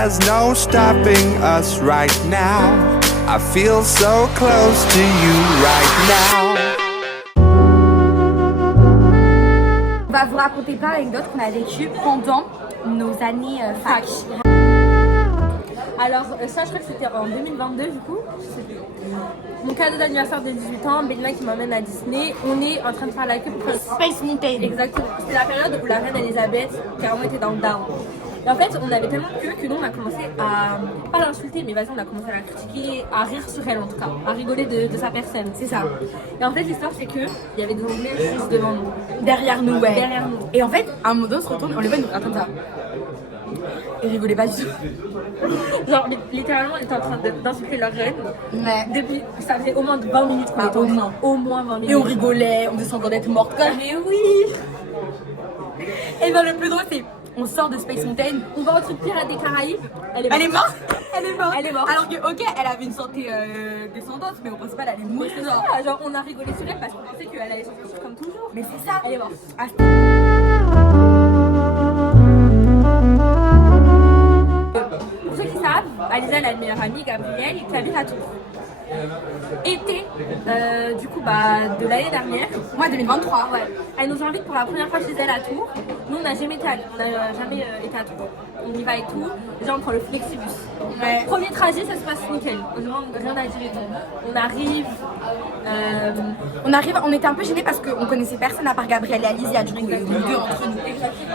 there's no stopping us right now. I feel so close to you right now. On va vous raconter plein d'anecdotes qu'on a vécues pendant nos années fac. Alors ça, je crois que c'était en 2022 du coup. Mon cadeau d'anniversaire de 18 ans, Bélina qui m'emmène à Disney. On est en train de faire la queue pour faire Space Mountain. Exactement. C'était la période où la reine Elisabeth carrément était dans le down. Et en fait, on avait tellement de queue que nous on a commencé à, pas l'insulter, mais vas-y, on a commencé à la critiquer, à rire sur elle en tout cas, à rigoler de sa personne, c'est ça. Et en fait, l'histoire c'est que il y avait des Anglais juste devant nous. Derrière nous, ouais. Derrière nous. Et en fait, à un moment donné, on se retourne, on les voit, nous attends ça. Ils rigolaient pas du tout. Genre, littéralement, ils étaient en train d'insulter leur reine. Ouais. Depuis, ça faisait au moins 20 minutes qu'on était au ensemble. moins. Au moins 20 minutes. Et on rigolait, on disait encore d'être morte. Mais oui. Et ben le plus drôle, c'est on sort de Space Mountain. On va au truc Pirates des Caraïbes. Elle est morte. Elle est morte. Elle est morte. Alors que, ok, elle avait une santé descendante, mais au principal, elle est morte. C'est ça, genre on a rigolé sur elle parce qu'on pensait qu'elle allait s'en sortir comme toujours. Mais c'est ça. Elle est morte. Ah, Pour ceux qui savent, Alisa elle a une meilleure amie, Gabrielle, qui habite à Tours. Été, du coup, de l'année dernière. moi, 2023. Ouais. Elle nous invite pour la première fois chez elle à Tours. Nous, on n'a jamais été à Tours. On y va et tout. Déjà, on prend le Flexibus. Ouais. Premier trajet, ça se passe nickel. Honnêtement, rien à dire et tout. On arrive, on était un peu gênés parce qu'on connaissait personne à part Gabrielle et Alice, il y a du coup les deux entre nous.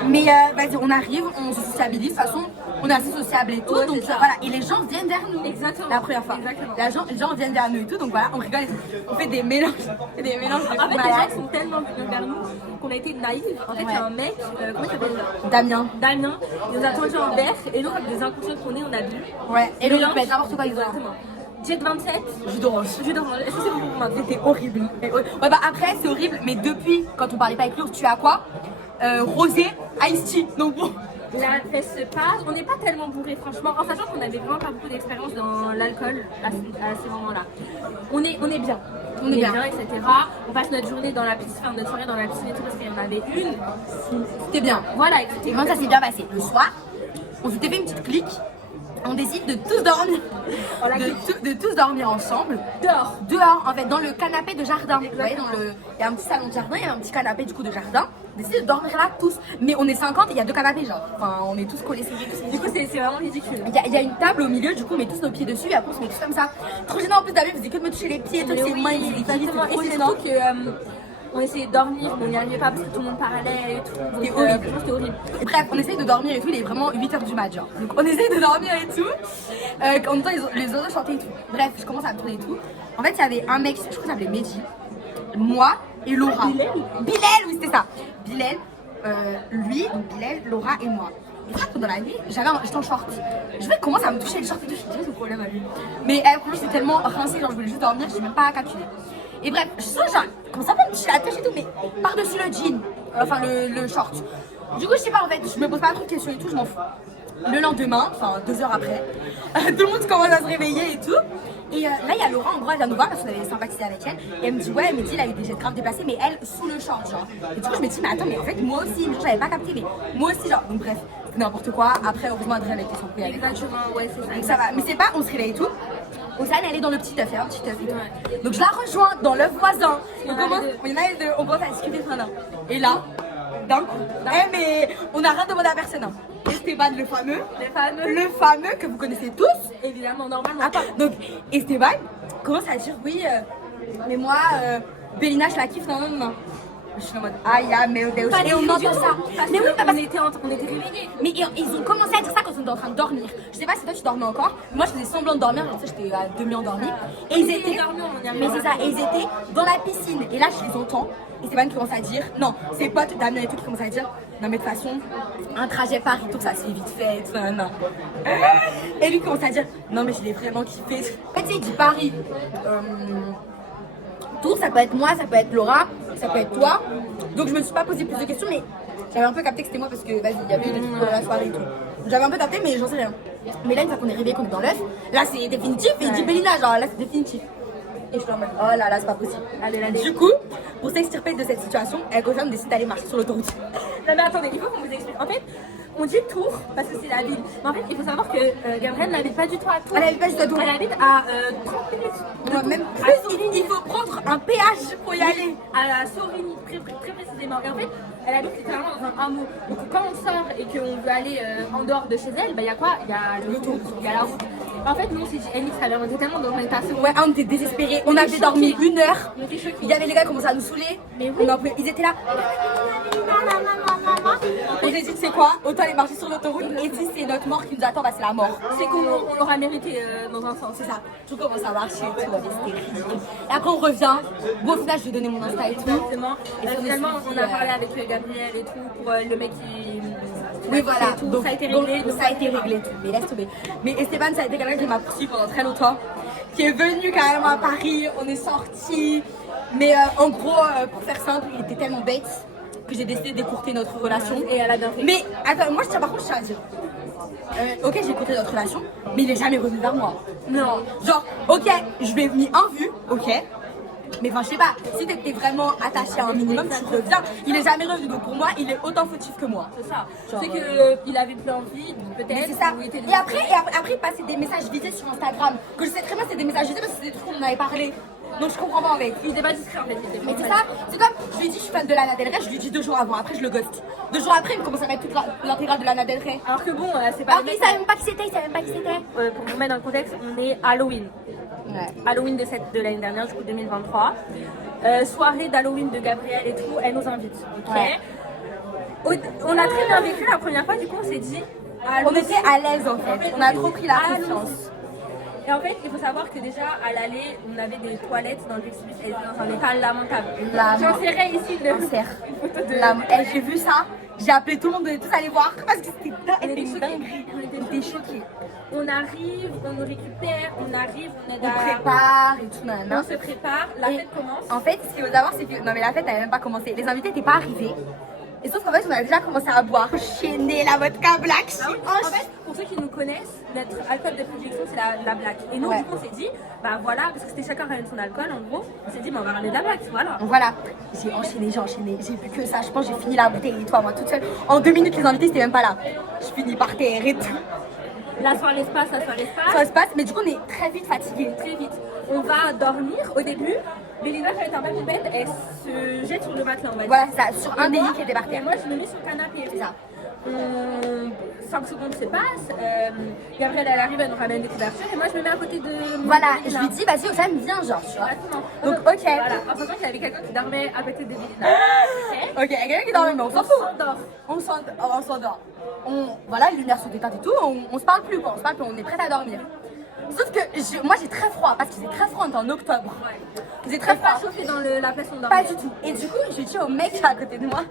Mais vas-y, on arrive, on se sociabilise. De toute façon, on est assez sociable et tout. Ouais, donc c'est ça. voilà, et les gens viennent vers nous. Exactement. La première fois. Exactement. Les gens viennent vers nous et tout. Donc voilà, on rigole et tout. On fait des mélanges. On fait des mélanges de En fait, les malades. gens sont tellement venus vers nous qu'on a été naïfs. En fait, il y a un mec, comment il s'appelle Damien. Damien, il nous a tendu un verre et nous, comme des inconscients qu'on est, on a bu. Ouais, et le Mélange. répète, n'importe quoi, ils ont. Exactement. Jet 27, Jus d'orange. jus d'orange. Est-ce que c'est bon pour moi? C'était horrible. Ouais, après, c'est horrible, mais depuis, quand on parlait pas avec lui, tu as quoi Rosé, Ice Tea. Donc bon. La fête se passe, on n'est pas tellement bourré franchement, en sachant qu'on avait vraiment pas beaucoup d'expérience dans l'alcool à ces moments-là. On est bien. On est bien, etc. On passe notre journée dans la piscine, notre soirée dans la piscine et tout parce qu'il y en avait une. C'était bien. Voilà, Et moi, ça s'est bien passé. Le soir, on s'était fait une petite clique. On décide de tous dormir, de tous dormir ensemble. Dehors, en fait, dans le canapé de jardin. Vous voyez, il y a un petit salon de jardin, il y a un petit canapé du coup de jardin. On décide de dormir là tous. Mais on est 50 et il y a 2 canapés, genre. Enfin, on est tous collés. Du coup, c'est vraiment ridicule. Il y a une table au milieu, du coup, on met tous nos pieds dessus et après on se met tous comme ça. Trop gênant en plus, David faisait que de me toucher les pieds, toutes ses mains, il faisait des Exactement. trop Et c'est gênant. surtout que on essayait de dormir, mais on n'y arrivait pas parce que tout le monde parlait et tout. C'était horrible. C'était horrible. Bref, on essaye de dormir et tout, il est vraiment 8h du mat, genre. Donc on essaye de dormir et tout. En même temps, les autres chantaient et tout. Bref, je commence à me tourner et tout. En fait, il y avait un mec, je crois qu'il s'appelait Mehdi, moi et Laura. Bilal, oui, c'était ça. Bilal, lui, donc Bilal, Laura et moi. Et ça, pendant la nuit, j'étais en short. Je vais commencer à me toucher les shorts et tout, je me dis, c'est le problème à lui. Mais pour lui, c'était tellement rincé, genre je voulais juste dormir, je sais même pas calculer. Et bref, je sens genre, comment ça peut me toucher la tête et tout, mais par-dessus le jean, enfin le short. Du coup, je sais pas en fait, je me pose pas trop de questions et tout, je m'en fous. Le lendemain, enfin 2 heures après, tout le monde commence à se réveiller et tout. Et là, il y a Laura, en gros, elle vient nous voir parce qu'on avait sympathisé avec elle. Et elle me dit, ouais, elle me dit, il a eu des jets grave déplacés, mais elle, sous le short, genre. Et du coup, je me dis, mais attends, mais en fait, moi aussi, j'avais pas capté, mais moi aussi, genre. Donc, bref, c'était n'importe quoi. Après, heureusement, Adrien avait été sans avec. Exactement, ouais, c'est ça. Donc, ça va. Mais c'est pas, on se réveille et tout. Océane, elle est dans le petit œuf, un petit œuf et tout. Donc, je la rejoins dans l'œuf voisin. Il y en a deux, on commence à discuter maintenant. Et là, d'un coup, mais on n'a rien demandé à personne. Hein. Esteban, le fameux que vous connaissez tous. Évidemment, normalement. Attends, donc Esteban commence à dire oui, mais moi, Bélina, je la kiffe, non. Je suis en mode aïe, mais et on entend ça. Mais oui, on était réveillés. Mais ils ont commencé à dire ça quand on était en train de dormir. Je sais pas si toi tu dormais encore. Moi, je faisais semblant de dormir, genre, tu sais, j'étais à demi endormie. Et ils étaient, mais c'est ça, et ils étaient dans la piscine. Et là, je les entends. Et Esteban qui commence à dire, non, ses potes, Damien et tout, qui commencent à dire, non, mais de toute façon, un trajet Paris-Tours, ça se fait vite fait, tout ça, non. Et lui commence à dire, non, mais je l'ai vraiment kiffé. En fait, il dit Paris. Tours, ça peut être moi, ça peut être Laura, ça peut être toi. Donc je me suis pas posé plus de questions, mais j'avais un peu capté que c'était moi parce que vas-y, il y avait eu des trucs de la soirée et tout. J'avais un peu capté, mais j'en sais rien. Mais là, une fois qu'on est réveillé, qu'on est dans l'œuf, là c'est définitif. Et il dit Bélina, genre là c'est définitif. Et je suis en mode, oh là là, c'est pas possible. Allez, allez. Du coup, pour s'extirper de cette situation, elle Gotham décide d'aller marcher sur l'autoroute. Non mais attendez, il faut qu'on vous explique. En fait, on dit Tours parce que c'est la ville. Mais en fait, il faut savoir que Gabrielle n'habite pas du tout à Tours. Elle habite pas du tout à Tours. Elle habite à 30 minutes. Non, même plus, il faut prendre un péage pour y aller. À la Sorigny, très précisément. Et en fait, elle habite littéralement dans un hameau. Donc quand on sort et qu'on veut aller en dehors de chez elle, bah il y a quoi? Il y a l'autoroute, il y a la route. En fait, nous, on s'est dit, Elix, on était tellement dans un état second. Ouais, on était désespérés. On avait dormi 1 heure. On était choqués. Il y avait les gars qui commençaient à nous saouler. Mais oui. Ils étaient là. On s'est dit, tu sais quoi? Autant aller marcher sur l'autoroute. Et si c'est notre mort qui nous attend, bah c'est la mort. C'est qu'on l'aura mérité dans un sens. C'est ça. Tout commence à marcher et tout. C'était ridicule. Et après, on revient. Bon, au final, je vais donner mon Insta et tout. Exactement. Et Finalement, on on a parlé avec Gabriel et tout pour le mec qui. Oui, voilà. Tout, Donc, ça a été réglé. donc, ça a été réglé tout. Mais laisse tomber. Mais Esteban, ça a été quelqu'un qui m'a poursuivi pendant très longtemps. Qui est venu carrément à Paris. On est sortis. Mais en gros, pour faire simple, il était tellement bête que j'ai décidé d'écourter notre relation. Et elle a bien fait. Mais attends, moi, par contre, je tiens à dire. Ok, j'ai écouté notre relation, mais il est jamais revenu vers moi. Non. Genre, ok, je vais mis un vu, ok. Mais enfin, je sais pas, si t'étais vraiment attaché à un minimum, tu reviens. Il est jamais revenu, donc pour moi, il est autant fautif que moi. C'est ça. Genre, C'est qu'il avait plus envie, Mais peut-être. c'est ça. ou il était Et après, il passait des messages visés sur Instagram. Que je sais très bien, c'est des messages visés parce que c'est des trucs qu'on en avait parlé. Donc je comprends pas en fait. Il était pas discret en fait. Il était Mais pas c'est ça, c'est comme je lui ai dit je suis fan de Lana Del Rey, je lui ai dit 2 jours avant, après je le ghost. 2 jours après, il me commence à mettre toute l'intégrale de Lana Del Rey. Alors que bon, c'est pas. Alors qu'il savait même pas qui c'était, il savait même pas qui c'était. Pour vous mettre dans le contexte, on est Halloween. Ouais. Halloween de l'année dernière, du coup 2023. Soirée d'Halloween de Gabriel et tout, elle nous invite. Ok. Ouais. On a très bien vécu la première fois, du coup on s'est dit. On était à l'aise en fait, on a trop pris la confiance. Et en fait, il faut savoir que déjà à l'aller, on avait des toilettes dans le vestibule, elles étaient dans un état lamentable. J'insérais ici une photo de. J'ai vu ça, j'ai appelé tout le monde, on est tous allés voir parce que c'était On était une choqués. dinguerie. On était choqués. On arrive, on nous récupère, on arrive, on aide On à. prépare et tout, On nanana. se prépare, la Et fête commence. En fait, ce qu'il faut savoir, c'est que. Non, mais la fête n'avait même pas commencé. Les invités n'étaient pas arrivés. Et sauf qu'en fait, on avait déjà commencé à boire. Chaîner la vodka black. Ah oui, en fait, pour ceux qui nous connaissent, notre alcool de prédilection c'est la black. Et nous, Ouais. du coup, on s'est dit, bah voilà, parce que c'était chacun ramène son alcool en gros, on s'est dit, bah on va ramener de la black, voilà. Donc voilà, j'ai enchaîné. J'ai vu que ça. Je pense que j'ai fini la bouteille et toi, moi toute seule. En 2 minutes, les invités, c'était même pas là. Je finis par terre et tout. La soirée se passe, Ça se passe, mais du coup, on est très vite fatigués. très vite. On va dormir au début. Mélina, quand elle est un peu bête, elle se jette sur le matelas, on va dire. Voilà, c'est ça, sur un Et des moi- lits qui était par Et terre. moi, je me mets sur le canapé. C'est ça. 5 secondes se passent. Gabrielle, elle arrive, elle nous ramène des couvertures. Et moi, je me mets à côté de. Voilà, Mélina. je lui dis, vas-y, Osam, viens, genre, tu vois. Exactement. Donc, ok. Voilà, en sachant qu'il y avait quelqu'un qui dormait à côté de Mélina. Ok. Ok, il y a quelqu'un qui dort, mais on s'en On fout. s'endort. On s'endort. Voilà, les lumières sont éteintes et tout, on se parle plus, quoi. On se parle plus, on est prêt à dormir. Sauf que moi j'ai très froid, parce qu'il faisait très froid, on était en octobre. Il faisait très Très pas froid. chauffé dans la place où on Pas dormait. du tout. Et du coup, je dis au mec qui est à côté de moi.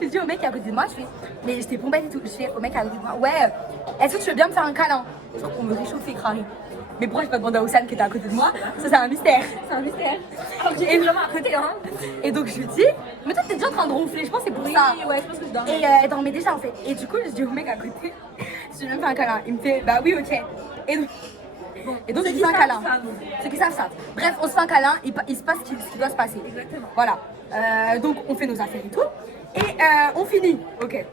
Je dis au mec qui est à côté de moi, je fais, mais j'étais pompette et tout. Je fais au mec qui est à côté de moi, ouais, est-ce que tu veux bien me faire un câlin? On me réchauffer, crari. Mais pourquoi je pas demandé à Oussane qui était à côté de moi? Ça, c'est un mystère. C'est un mystère. Alors que j'étais vraiment à côté, hein. Et donc, je lui dis, mais toi, t'es déjà en train de ronfler, je pense que c'est pour Oui, ça. ouais, je pense que je dormais. Et elle dormait déjà en fait. Et du coup, je dis au mec à côté, je lui ai même fait un câlin. Il me fait, bah oui, ok. Et donc je lui fais un câlin. Ceux qui savent ça. Bref, on se fait un câlin, il se passe ce qui doit se passer. Exactement. Voilà. Donc on fait nos affaires et tout. Et on finit. Ok.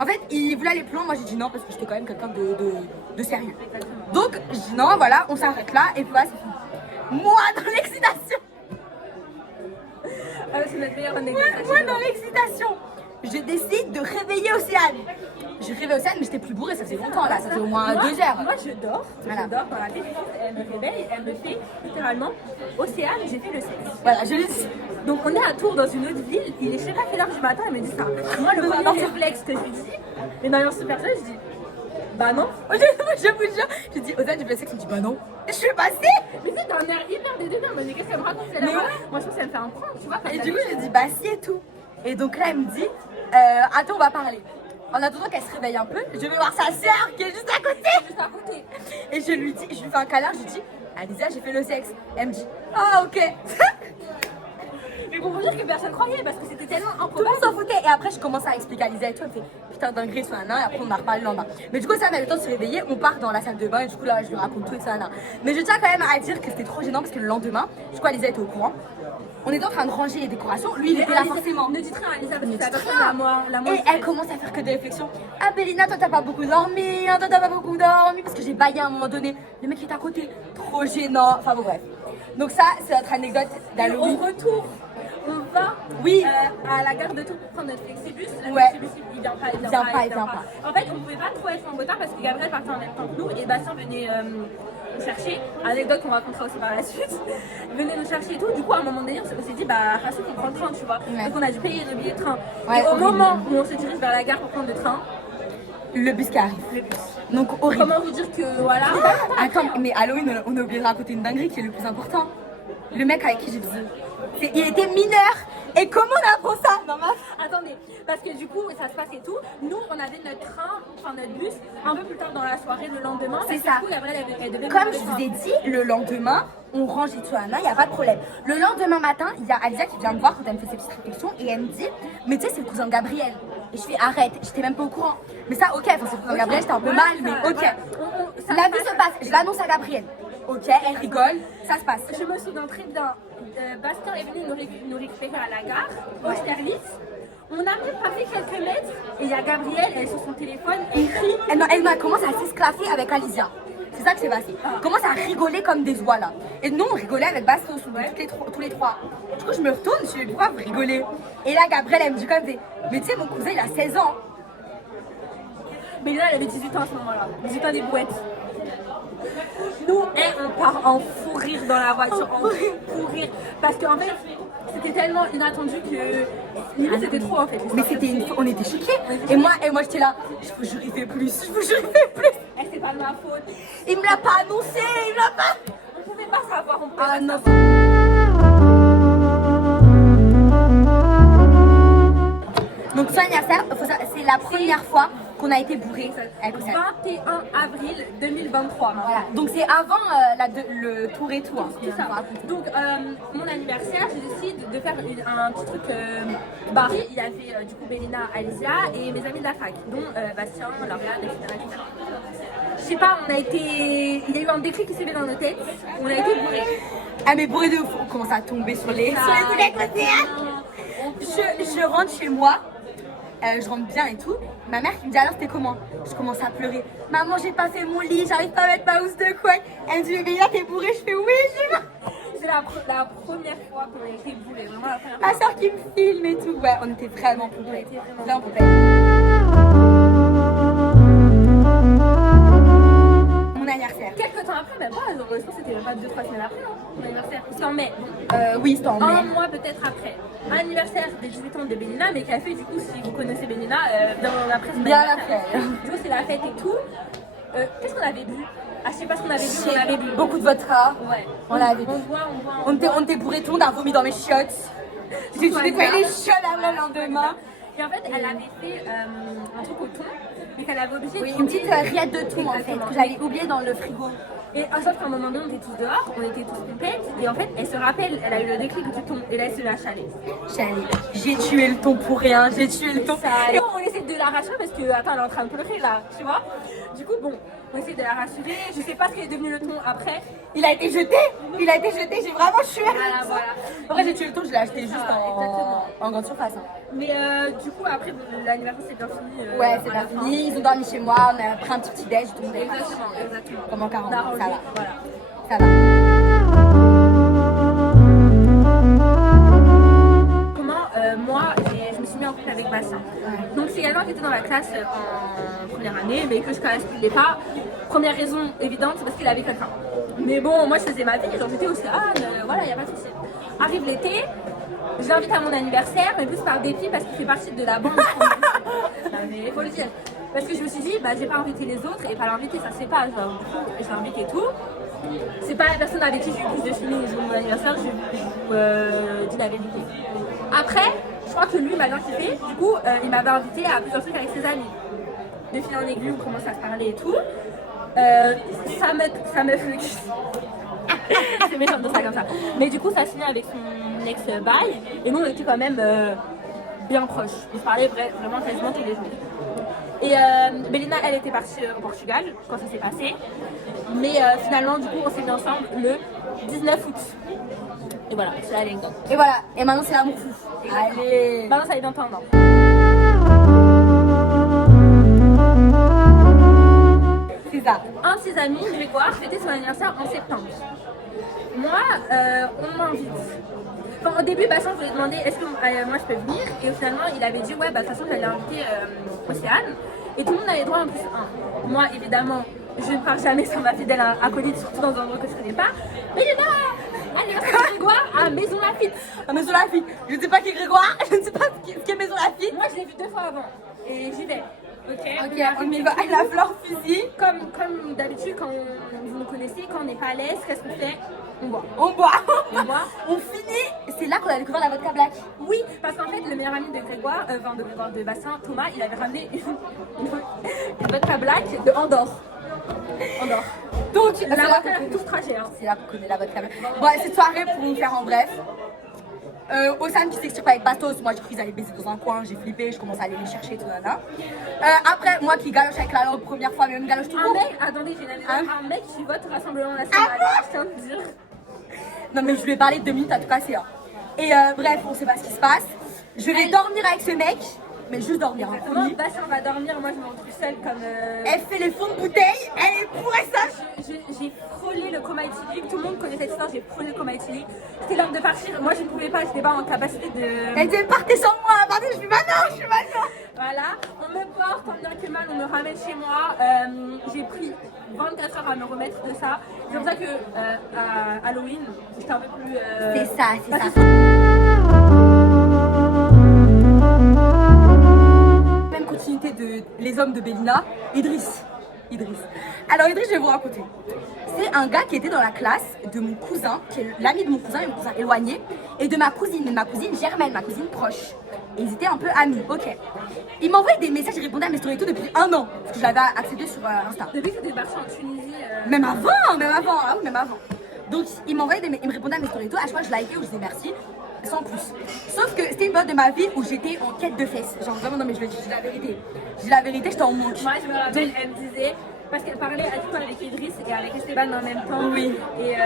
En fait, il voulait aller plus loin, moi j'ai dit non parce que j'étais quand même quelqu'un de sérieux. Donc je dis non, voilà, on s'arrête là et puis voilà, c'est fini. Moi dans l'excitation. C'est notre meilleure année. Moi dans l'excitation. Je décide de réveiller Océane. Je réveille Océane, mais j'étais plus bourrée, ça faisait longtemps là, ça fait au moins 2 heures. Moi, je dors. Voilà. Je dors dans la tête. Elle me réveille. Elle me fait littéralement Océane, j'ai fait le sexe. Voilà, je lui dis. Donc, on est à Tours dans une autre ville. Il est je sais pas quelle heure du matin. Elle me dit ça. Moi, le premier réflexe que je lui dis, mais dans super jeune, je dis bah non. Je vous jure, je dis Océane, j'ai fait le sexe, elle me dit bah non. Je suis passée. Mais c'est d'un air hyper dédaigneux. Elle me dit qu'est-ce qu'elle me raconte? Elle est Mais là-bas. ouais. Moi, je pense qu'elle me fait un prank, tu vois. Et du coup, je lui dis bah si et tout. Et donc là, elle me dit attends, on va parler. En attendant qu'elle se réveille un peu, je vais voir sa sœur qui est juste à côté. Juste à côté. Et je lui fais un câlin, je lui dis Alisa, j'ai fait le sexe. Elle me dit ah ok. Mais pour vous dire que personne croyait parce que c'était tellement Tout le improbable. monde s'en foutait. Et après, je commence à expliquer à Lisa et tout. Elle me fait putain dinguerie sur un an, et après on en a reparlé le lendemain. Mais du coup, ça, on a eu le temps de se réveiller, on part dans la salle de bain, et du coup, là, je lui raconte tout et ça, là. Mais je tiens quand même à dire que c'était trop gênant parce que le lendemain, du coup, Alisa était au courant. On était en train de ranger les décorations, lui il était là forcément. Ne dites rien à Alisa parce que Ne c'est la dites personne rien. la moins Et elle commence à faire que des réflexions. Ah Bélina, toi t'as pas beaucoup dormi, hein, toi t'as pas beaucoup dormi parce que j'ai baillé à un moment donné. Le mec qui est à côté, trop gênant. Enfin bon bref. Donc ça c'est notre anecdote d'Halloween. Au retour, on va Oui. à la gare de Tours pour prendre notre flexibus. Le Ouais. flexibus, il vient pas, Il vient pas. En fait, on pouvait pas trop être en retard parce que Gabriel partait en même temps que nous et Bastien venait nous chercher. Anecdote qu'on racontera aussi par la suite. Il venait nous chercher et tout. Du coup, à un moment donné, on s'est dit, bah, Rassou, on prend le train, tu vois. Ouais. Donc, on a dû payer le billet de train. Ouais, et au horrible. moment où on se dirige vers la gare pour prendre le train, Le bus qui arrive. le bus. Donc horrible. Comment vous dire que voilà. Attends, mais Halloween, on a oublié de raconter une dinguerie qui est le plus important. Le mec avec qui j'ai bisou. Il était mineur. Et comment on apprend ça? Non, mais... Attendez, parce que du coup, ça se passe et tout. Nous, on avait notre train, enfin notre bus, un peu plus tard dans la soirée, le lendemain. C'est parce ça. que du coup, Gabriel, elle devait Comme prendre je le vous train. ai dit, le lendemain, on range et tout, il n'y a pas de problème. Le lendemain matin, il y a Alisa qui vient me voir quand elle me fait ses petites réflexions et elle me dit, mais tu sais, c'est le cousin de Gabriel. Et je fais, arrête, j'étais même pas au courant. Mais ça, ok, enfin, c'est le cousin de Gabriel, j'étais un peu Ouais, mal, ça, mais ok. voilà. La vie se passe, je l'annonce à Gabriel. Ok, elle rigole, ça se passe. Je me souviens très bien, Bastien est venu nous récupérer à la gare, Austerlitz. On a même parlé quelques mètres et il y a Gabrielle, elle est sur son téléphone et crie. Elle m'a commencé à s'esclaffer avec Alicia. C'est ça qui s'est passé. Elle commence à rigoler comme des oies là. Et nous, on rigolait avec Bastos, tous les trois. Du coup, je me retourne, je lui dis pourquoi vous rigolez? Et là, Gabrielle, elle me dit comme ça, mais tu sais, mon cousin, il a 16 ans. Mais là, elle avait 18 ans à ce moment-là. 18 ans des bouettes. Nous, on part en fou rire dans la voiture, en fou rire. Parce qu'en fait, c'était tellement inattendu que limite c'était trop en fait. Mais on était choqués. Et moi j'étais là, je vous jure, il fait plus, je vous jure, il fait plus. Eh, c'est pas de ma faute. Il me l'a pas annoncé, il me l'a pas. On pouvait pas savoir, on pouvait Ah pas non. Donc son anniversaire, c'est la première fois qu'on a été bourré avec Océane. 21 avril 2023. Voilà. Donc c'est avant le tour et tout. Hein, C'est ça. Donc mon anniversaire, j'ai décidé de faire un petit truc barré. Il y avait du coup Bélina, Alicia et mes amis de la fac, dont Bastien, Lauriane, etc., etc. Je sais pas, il y a eu un déclic qui s'est fait dans nos têtes. On a été bourrés. Ah mais bourré de fou, on commence à tomber sur les trucs à côté. Je rentre chez moi. Je rentre bien et tout. Ma mère qui me dit alors c'était comment? Je commence à pleurer. Maman, j'ai pas fait mon lit, j'arrive pas à mettre ma housse de couette. Elle me dit mais là t'es bourrée. Je fais oui, je vais. C'est la première fois qu'on a été bourrés, vraiment la première fois. Ma soeur qui me filme et tout. Ouais, on était vraiment poupées. Vraiment poupées. Mon anniversaire. Quelques temps après, même pas, genre, je pense que c'était même pas 2-3 semaines après, non, mon anniversaire. C'était en mai. Oui, c'était en Un mai. mois peut-être après. Anniversaire des 18 ans de Bélina, mais qui a fait du coup, si vous connaissez Bélina, dans la presse. Bien après. Du coup, c'est la fête et tout. Qu'est-ce qu'on avait bu? Ah, je sais pas ce qu'on avait bu, mais on avait bu. Beaucoup de vodka. Ouais. On l'avait bu. On voit. On était bourrés, tout le monde a vomi dans mes chiottes. J'ai dû nettoyer les chiottes avant le lendemain. Et en fait, elle avait fait un truc au thon, mais qu'elle avait obligé Oui, de une petite prendre- rillette de thon en fait, Exactement. que j'avais oublié dans le frigo. Et sauf qu'à un moment donné, on était tous dehors, on était tous pompettes, et en fait, elle se rappelle, elle a eu le déclic du thon, et là, elle se met à chaler. J'ai tué le thon pour rien, j'ai tué le thon. Et on essaie de la rassurer parce que, attends, elle est en train de pleurer là, tu vois. Du coup, bon, on essaie de la rassurer. Je sais pas ce qu'est devenu le thon après. Il a été jeté, j'ai vraiment tué Voilà, voilà. Après j'ai tué le thon, je l'ai acheté juste exactement. en grande surface. Hein. Mais du coup, après, bon, l'anniversaire c'est bien fini. Ouais, c'est à la pas fin. fini, ils ont dormi chez moi, on a pris un petit déj, tout le monde est parti. Exactement. Comme en 40 On a ans, rangé, ça va. voilà. Ça va. Comment moi, je me suis mis en couple avec Bastien. Donc c'est également qui était dans la classe en première année, mais que je ne correspondais pas. Première raison évidente, c'est parce qu'il avait quelqu'un. Mais bon, moi je faisais ma vie, genre j'étais au CERN, voilà, il n'y a pas de souci. Arrive l'été, je l'invite à mon anniversaire, mais plus par dépit parce qu'il fait partie de la bande. Non, mais il faut le dire. Parce que je me suis dit, bah j'ai pas invité les autres et pas l'inviter, ça se fait pas. Genre, du coup, je l'invite et tout. C'est pas la personne avec qui j'ai eu plus de feeling le jour de mon anniversaire, je vous dis la vérité. Après, je crois que lui m'a bien kiffé, du coup, il m'avait invité à plusieurs trucs avec ses amis. De fil en aiguille, on commence à se parler et tout. Ça me fuck. C'est méchant de dire ça comme ça. Mais du coup, ça se finit avec son ex-bail, et nous on était quand même bien proches. On se parlait vraiment quasiment tous les jours. Et Belinda, elle était partie au Portugal quand ça s'est passé. Mais finalement, du coup, on s'est mis ensemble le 19 août. Et voilà, c'est l'anecdote. Et voilà, et maintenant c'est l'amour fou. Allez. Maintenant, ça est dans ton nom. C'est ça. Un de ses amis, Grégoire, fêtait son anniversaire en septembre. Moi, on m'invite. Enfin, au début, Bastien, je lui ai demandé est-ce que moi je peux venir. Et finalement, il avait dit ouais, bah de toute façon, j'allais inviter Océane. Et tout le monde avait droit en plus un. Moi, évidemment, je ne pars jamais sans ma fidèle acolyte, surtout dans un endroit que je ne connais pas. Mais il est là anniversaire de Grégoire à Maison Lafitte. À Maison Lafitte. Je ne sais pas qui est Grégoire, je ne sais pas ce qu'est Maison Lafitte. Moi, je l'ai vu 2 fois avant. Et j'y vais. Ok, on y va avec la fleur fusil. Comme d'habitude, quand vous nous connaissez, quand on n'est pas à l'aise, qu'est-ce qu'on fait? On boit. On boit. On boit. On finit. C'est là qu'on a découvert la vodka black. Oui, parce qu'en fait, le meilleur ami de Grégoire, de Bastien, Thomas, il avait ramené une vodka black de Andorre. Andorre. Donc, La vodka tout ce trajet. Hein. C'est là qu'on connaît la vodka black. Bon, cette soirée, pour vous faire en bref. Osam qui s'extirpe avec Bastos, moi j'ai cru qu'ils allaient baiser dans un coin, j'ai flippé, je commence à aller les chercher, tout là. Après, moi qui galoche avec la langue première fois, mais même galoche tout le monde. Attendez, j'ai une anecdote. Un mec qui vote au Rassemblement National. Je tiens à te dire. Non mais je lui ai parlé 2 minutes à tout casser. Hein. Et bref, on sait pas ce qui se passe. Je vais dormir avec ce mec, mais juste dormir. Hein, Moi, Bastien va dormir, moi je me retrouve seule comme. Elle fait les fonds de bouteille, elle est pourrie ça. J'ai frôlé le coma éthylique, tout le monde connaît cette histoire, j'ai frôlé le coma éthylique. C'était l'heure de partir, moi je ne pouvais pas, j'étais pas en capacité de. Elle disait partez sans moi, partez, je suis maintenant. Voilà, on me porte, tant bien que mal, on me ramène chez moi. J'ai pris 24 heures à me remettre de ça. C'est pour ça que à Halloween, j'étais un peu plus. C'est ça. Même continuité de Les Hommes de Bélina, Idriss. Alors Idriss, je vais vous raconter. C'est un gars qui était dans la classe de mon cousin, qui est l'ami de mon cousin éloigné, et de ma cousine Germaine, ma cousine proche. Et ils étaient un peu amis, ok. Il m'envoyait des messages, il répondait à mes stories et tout depuis 1 an, parce que j'avais accédé sur Insta. Depuis que tu es parti en Tunisie. Même avant. Donc il m'envoyait il me répondait à mes stories et tout, à chaque fois je likais ou je disais merci, sans plus. Sauf que c'était une période de ma vie où j'étais en quête de fesses. Genre vraiment, non mais je le dis, j'ai la vérité. J'étais en manque. Moi je me rappelle, elle me disait, parce qu'elle parlait à tout avec Idriss et avec Esteban en même temps. Oui. Et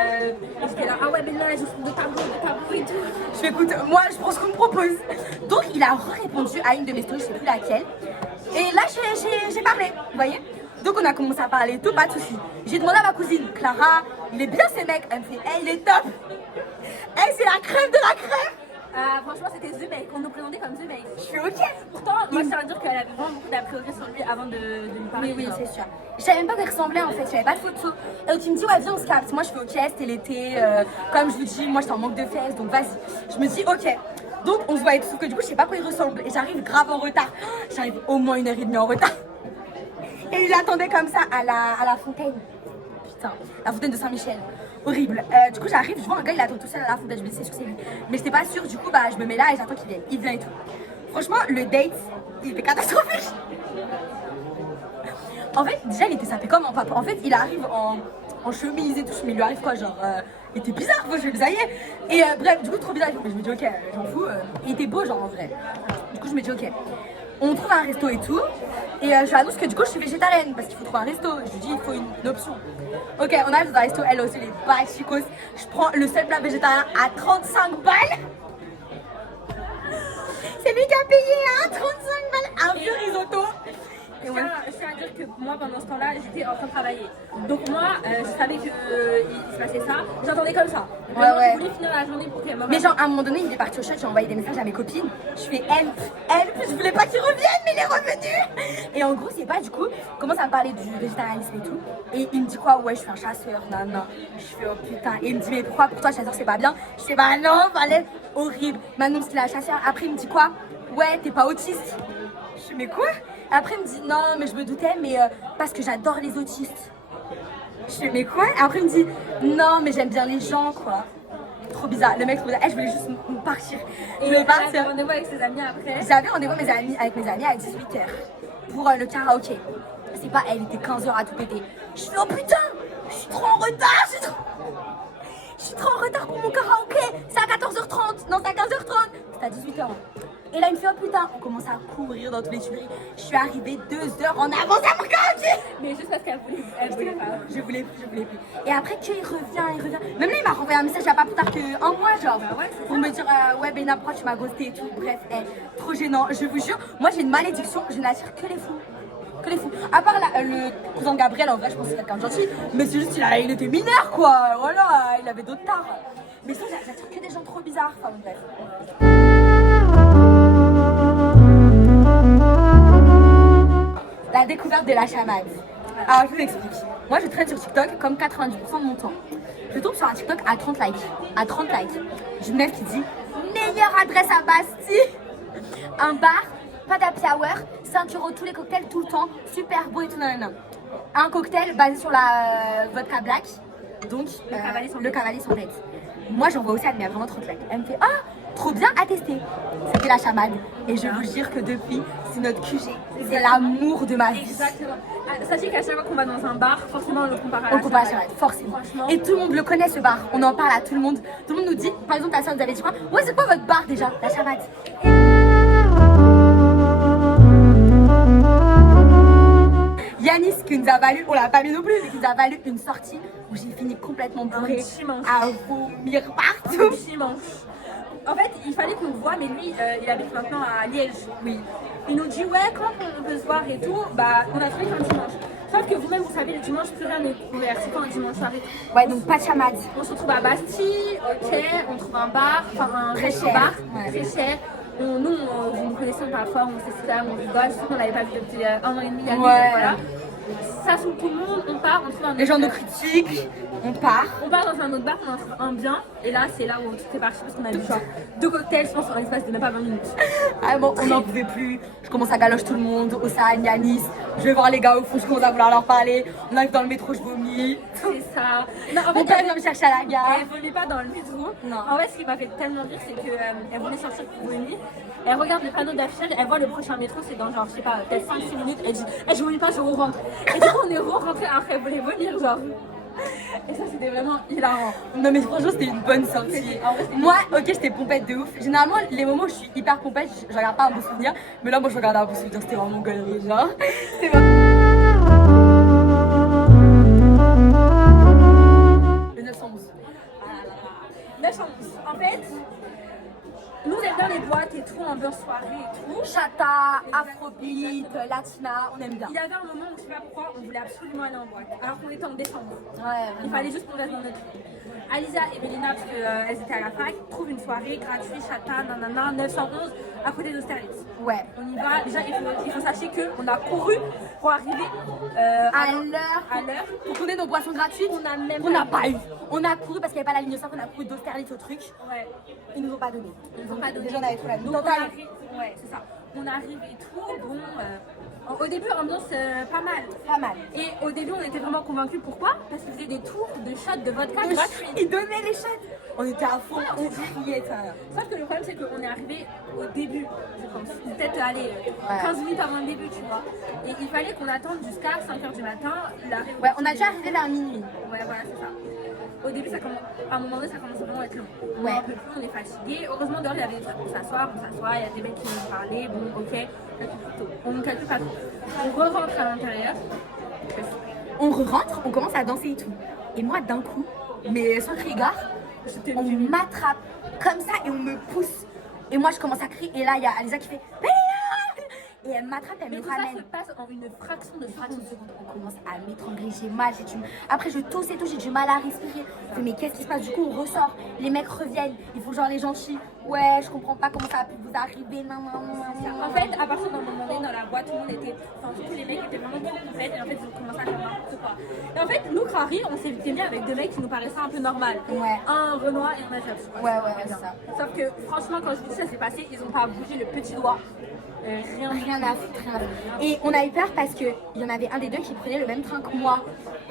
j'étais là, ah ouais, ben là, je suis de tabou et tout. Je fais écoute, moi je prends ce qu'on me propose. Donc il a répondu à une de mes stories, je sais plus laquelle. Et là j'ai parlé, vous voyez. Donc on a commencé à parler, tout, pas de soucis. J'ai demandé à ma cousine, Clara, il est bien ce mec. Elle me fait, hey, il est top. Hey, c'est la crème de la crème. Franchement, c'était The Mec, on nous présentait comme The Mec. Je suis ok. Pourtant, moi je tiens à dire qu'elle avait vraiment beaucoup d'a priori sur lui avant de lui parler. Oui, c'est sûr. Je savais même pas qu'il ressemblait en fait, je savais pas de photo. Et donc il me dit, ouais, viens, on se capte. Moi je fais ok, c'était l'été. Comme je vous dis, moi j'étais en manque de fesses, donc vas-y. Je me dis, ok. Donc on se voit et tout, sauf que du coup, je sais pas quoi il ressemble. Et j'arrive grave en retard. J'arrive au moins 1h30 en retard. Et il attendait comme ça à la fontaine. Putain, la fontaine de Saint-Michel. Horrible. Du coup, j'arrive, je vois un gars, il attend tout seul à la fontaine. Je me dis, c'est sûr que c'est lui. Mais j'étais pas sûre, du coup, bah, je me mets là et j'attends qu'il vienne. Il vient et tout. Franchement, le date, il était catastrophique. En fait, déjà, il était sapé comme un papa. En fait, il arrive en chemise et tout. Mais il lui arrive quoi, genre. Il était bizarre, moi, je le bisaillais. Et bref, du coup, trop bizarre. Je me dis, ok, j'en fous. Il était beau, genre, en vrai. Du coup, je me dis, ok. On trouve un resto et tout. Et je lui annonce que du coup je suis végétarienne parce qu'il faut trouver un resto. Je lui dis il faut une option. Ok, on arrive dans un resto, elle aussi les bachicos. Je prends le seul plat végétarien à 35 balles. C'est lui qui a payé à 35 balles un vieux risotto. Je tiens à dire que moi pendant ce temps-là j'étais en train de travailler. Donc moi je savais qu'il se passait ça. J'entendais comme ça. Ouais. Je voulais finir la journée pour qu'elle m'envoie. Mais genre à un moment donné il est parti au chat, j'ai envoyé des messages à mes copines. Je fais help, je voulais pas qu'il revienne mais il est revenu. Et en gros c'est pas du coup, il commence à me parler du végétarisme et tout. Et il me dit quoi, ouais je suis un chasseur, non. Je fais oh putain. Et il me dit mais pourquoi pour toi chasseur c'est pas bien. Je fais bah non, fallait horrible. Maintenant parce qu'il est un chasseur, après il me dit quoi, ouais t'es pas autiste. Je fais mais quoi. Après il me dit non mais je me doutais mais parce que j'adore les autistes. Je fais mais quoi. Après il me dit non mais j'aime bien les gens quoi. Trop bizarre, le mec trop bizarre. Je voulais juste partir. Je voulais partir. J'avais rendez-vous avec ses amis après. J'avais rendez-vous avec mes amis à 18h pour le karaoké. C'est pas elle, il était 15h à tout péter. Je fais oh putain, je suis trop en retard, je suis trop en retard pour mon karaoké. C'est à 14h30, non c'est à 15h30. c'était à 18h. Et là, il me fait, oh putain, on commence à courir dans tous les tuileries. Je suis arrivée 2 heures en avance à mon candidat. Mais juste parce qu'elle voulait pas. Je voulais plus. Et après, qu'il revient. Même lui, il m'a renvoyé un message il n'y a pas plus tard qu'un mois, genre. Bah ouais, c'est pour me dire, ouais, Béna, pourquoi tu m'as ghosté et tout. Bref, trop gênant. Je vous jure, moi, j'ai une malédiction. Je n'attire que les fous. Que les fous. À part le cousin de Gabriel, en vrai, je pense que c'est quelqu'un de gentil. Mais c'est juste, il était mineur, quoi. Voilà, il avait d'autres tares. Mais ça, j'attire que des gens trop bizarres. Enfin, bref. La découverte de la chamade. Alors, je vous explique. Moi, je traîne sur TikTok comme 90% de mon temps. Je tombe sur un TikTok à 30 likes. À 30 likes. J'ai une meuf qui dit meilleure adresse à Bastille. Un bar, pas d'happy hour, 5 € tous les cocktails tout le temps, super beau et tout. Nanana. Un cocktail basé sur la vodka black. Donc, le cavalier sans tête. Moi, j'envoie aussi à elle, mais vraiment 30 likes. Elle me fait trop bien à tester. C'était la chamade. Et je vous jure que depuis, c'est notre QG. C'est l'amour de ma vie. Exactement. Sachez qu'à chaque fois qu'on va dans un bar, forcément on le compare à On la compare à la chamade. chamade, forcément. Franchement. Et tout le monde le connaît ce bar. On en parle à tout le monde. Tout le monde nous dit, par exemple, ta soeur nous avait dit quoi? Ouais, c'est quoi votre bar déjà? La chamade. Yanis qui nous a valu, on l'a pas mis non plus, mais qui nous a valu une sortie où j'ai fini complètement bourrée à vomir partout. En fait, il fallait qu'on le voit, mais lui, il habite maintenant à Liège. Oui. Il nous dit, ouais, quand on peut se voir et tout, bah, on a trouvé qu'un dimanche. Sauf que vous-même, vous savez, le dimanche, plus rien n'est ouvert. C'est quand un dimanche soirée? Ouais, donc pas de chamade. On se retrouve à Bastille, ok, on trouve un bar, enfin un Très resto cher. bar, Ouais. très cher. Vous nous connaissez parfois, on s'exclame, on rigole, surtout qu'on n'avait pas vu depuis 1 an et demi, il y a 2 ans, Ouais. voilà. Ça saoule tout le monde, on part, on trouve un Les gens nous autre- critiquent, on part. On part dans un autre bar, on en trouve un bien, et là c'est là où tout est parti parce qu'on a bu genre 2 cocktails, je pense, en l'espace de même pas 20 minutes. Ah bon, on n'en pouvait plus. Je commence à galocher tout le monde, Océane, Yanis. Je vais voir les gars au fond, je commence à vouloir leur parler. On arrive dans le métro, je vomis. C'est ça. Non, en Mon fait, père vient me chercher à la gare. elle vomit pas dans le métro. Non. En fait, ce qui m'a fait tellement rire, c'est qu'elle voulait sortir pour vomir. Elle regarde le panneau d'affichage, elle voit le prochain métro, c'est dans genre, je sais pas, peut-être 5-6 minutes. Elle dit, je vomis pas, je rentre. Et du coup, on est rentré après, elle voulait vomir, genre. Et ça, c'était vraiment hilarant. Non mais franchement c'était une bonne sortie. En vrai, c'était Moi, ok, j'étais pompette de ouf. Généralement, les moments où je suis hyper pompette, je regarde pas un beau souvenir. Mais là, moi, je regardais un beau souvenir. C'était vraiment galerie, genre. C'était vraiment... Le 911. 911. En fait, nous, on aime bien les boîtes et tout, ambiance soirée et tout. Chata, afrobeat, latina, on aime bien. Il y avait un moment où je sais pas pourquoi, on voulait absolument aller en boîte. Alors qu'on était en décembre. Ouais, Il fallait juste qu'on reste dans notre vie. Alicia et Mélina, parce qu'elles étaient à la fac, trouvent une soirée gratuite, chata, nanana, 911, à côté d'Austerlitz. Ouais. On y va. Déjà, il faut sachez qu'on a couru pour arriver À l'heure, pour qu'on ait nos boissons gratuites, on n'a pas eu. On a couru parce qu'il n'y avait pas la ligne 5, on a couru d'Austerlitz au truc. Ouais. Ils nous ont pas donné. Ils nous ont pas donné. Déjà, on avait trop la Donc, on arrive, ouais, c'est ça. On arrive et tout. Bon, au début, ambiance pas mal. Pas mal. Et au début, on était vraiment convaincus. Pourquoi? Parce qu'ils faisaient des tours de shots de vodka gratuits. Ils donnaient les shots. On était à fond, on criait ça. Sauf que le problème, c'est qu'on est arrivé au début, je pense. Peut-être aller 15 minutes avant le début, tu vois. Et il fallait qu'on attende jusqu'à 5h du matin. Ouais, on a déjà arrivé vers minuit. Ouais, voilà, c'est ça. Au début, à un moment donné, ça commence vraiment à être long. Ouais. On peut plus, on est fatigué. Heureusement, dehors, il y avait des trucs pour s'asseoir, il y a des mecs qui nous parlaient. Bon, ok, on ne calcule pas trop. On re-rentre à l'intérieur. On rentre, on commence à danser et tout. Et moi, d'un coup, mais sans crier gare, on m'attrape comme ça et on me pousse. Et moi, je commence à crier. Et là, il y a Alisa qui fait Bénéla. Et elle m'attrape, elle Mais me tout ça ramène. se passe en une fraction de seconde. On commence à m'étrangler, j'ai mal, Après je tousse et tout, j'ai du mal à respirer. Je fais, mais qu'est-ce qui se passe? Du coup on ressort, les mecs reviennent, ils font genre les gentils. Ouais, je comprends pas comment ça a pu vous arriver. En fait, à partir d'un moment donné dans la boîte, tout le monde était. Enfin, tous les mecs étaient vraiment trop complètes et en fait, ils ont commencé à faire n'importe quoi. Et en fait, nous, Crary, on s'était mis avec deux mecs qui nous paraissaient un peu normal. Ouais. Un Renoir et un Najaf. Ouais, c'est ça. Sauf que, franchement, quand je vous dis ça s'est passé, ils ont pas bougé le petit doigt. Rien à foutre, rien à foutre. Et on a eu peur parce qu'il y en avait un des deux qui prenait le même train que moi.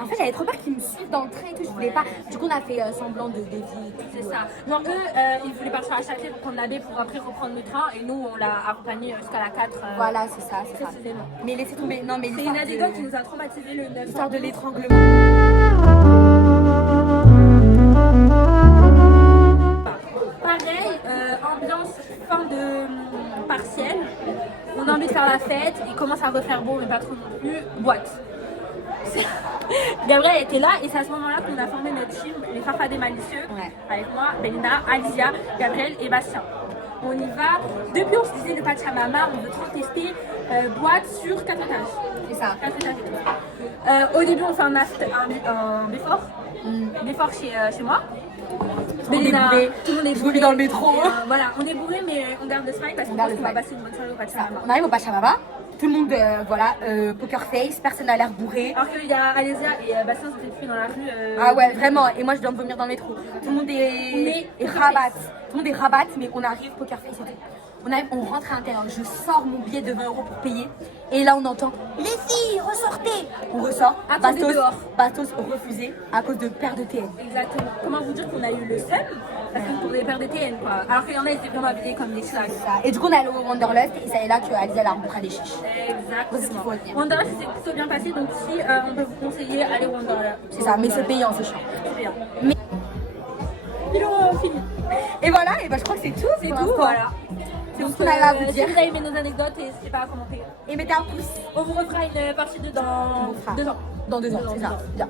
En fait, j'avais trop peur qu'ils me suivent dans le train et tout, je voulais pas. Du coup, on a fait semblant de dévier. C'est ça. Donc, eux, ils voulaient partir à Châtelet pour prendre la baie pour après reprendre le train et nous, on l'a accompagné jusqu'à la 4. Voilà, c'est ça, c'est ça. Précisément. Mais laissez tomber. Non, mais C'est une anecdote qui nous a traumatisé le 9. l'histoire de l'étranglement. Pareil, ambiance fin de partiel. On a envie de faire la fête, il commence à refaire beau, mais pas trop non plus. Boîte. Gabriel était là et c'est à ce moment-là qu'on a formé notre team, les Farfadets Malicieux, Ouais. avec moi, Belinda, Alicia, Gabriel et Bastien. On y va. Depuis, on se disait le Pachamama, on veut trop tester boîte sur 4 étages. C'est ça. 4 étages et tout. Au début, on fait un before. Before chez moi. Tout le monde est bourré. Tout le monde est Je bourré. voulais dans le métro. Voilà, on est bourré, mais on garde le smile parce qu'on garde pense le qu'on va smile. passer une bonne soirée au Pachamama. On arrive au Pachamama, tout le monde, voilà, poker face, personne n'a l'air bourré. Alors qu'il y a Alésia et Bastien s'étaient pris dans la rue. Ah ouais, vraiment, et moi je dois me vomir dans le métro. Tout le monde est rabat. Tout le monde est rabat, mais on arrive, poker face et tout. On arrive, on rentre à l'intérieur, je sors mon billet de 20 € pour payer. Et là on entend les filles, ressortez. On ressort, Attendez dehors. Bastos refusé à cause de paire de TN. Exactement. Comment vous dire qu'on a eu le seum parce qu'on pouvait perdre des TN quoi. Alors qu'il y en a, ils étaient vraiment habillés comme des slags. Et du coup on est allé au Wanderlust et c'est là que Alice a rencontré des chiches. C'est ce qu'il Exactement. faut retenir. Wanderlust c'est plutôt bien passé donc si on peut vous conseiller, allez au Wanderlust. C'est ça, mais c'est payant ce champ. C'est payant. Mais... Pilon fini. Et voilà, et bah je crois que c'est tout. C'est pour tout, l'instant. voilà. C'est tout Donc, ce qu'on avait à vous si dire. vous avez aimé nos anecdotes, n'hésitez pas à commenter. Et mettez un pouce. On vous refera une partie 2 dans 2 ans. Dans 2 ans, c'est ça. Bien.